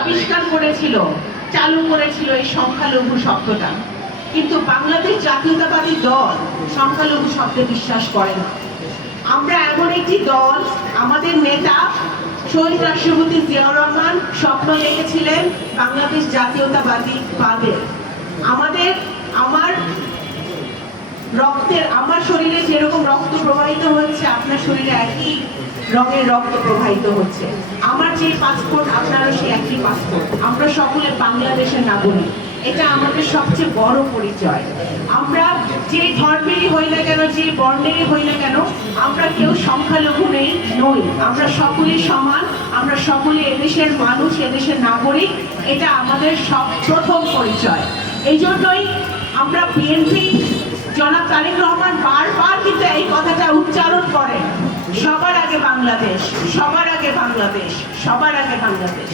আবিষ্কার করেছিল, চালু করেছিল এই সংখ্যালঘু শব্দটা। কিন্তু বাংলাদেশ জাতীয়তাবাদী দল সংখ্যালঘু শব্দে বিশ্বাস করে না। আমরা এমন একটি দল, আমাদের নেতা শহীদ রাষ্ট্রপতি জিয়াউর রহমান স্বপ্ন দেখেছিলেন বাংলাদেশ জাতীয়তাবাদী বাদের। আমার শরীরে যেরকম রক্ত প্রবাহিত হচ্ছে, আপনার শরীরে একই রঙের রক্ত প্রবাহিত হচ্ছে। আমার যে পাসপোর্ট, আপনারও সেই একই পাসপোর্ট। আমরা সকলে বাংলাদেশের নাগরিক। এটা আমাদের সবচেয়ে বড় পরিচয়। আমরা যে ধর্মেরই হই না কেন, যে বর্ণেরই হই না কেন, আমরা কেউ সংখ্যালঘু নই। আমরা সকলেই সমান, আমরা সকলে এদেশের মানুষ, এদেশের নাগরিক। এটা আমাদের প্রথম পরিচয়। এই জন্যই আমরা বিএনপি, জনাব তারেক রহমান বারবার কিন্তু এই কথাটা উচ্চারণ করেন, সবার আগে বাংলাদেশ, সবার আগে বাংলাদেশ, সবার আগে বাংলাদেশ।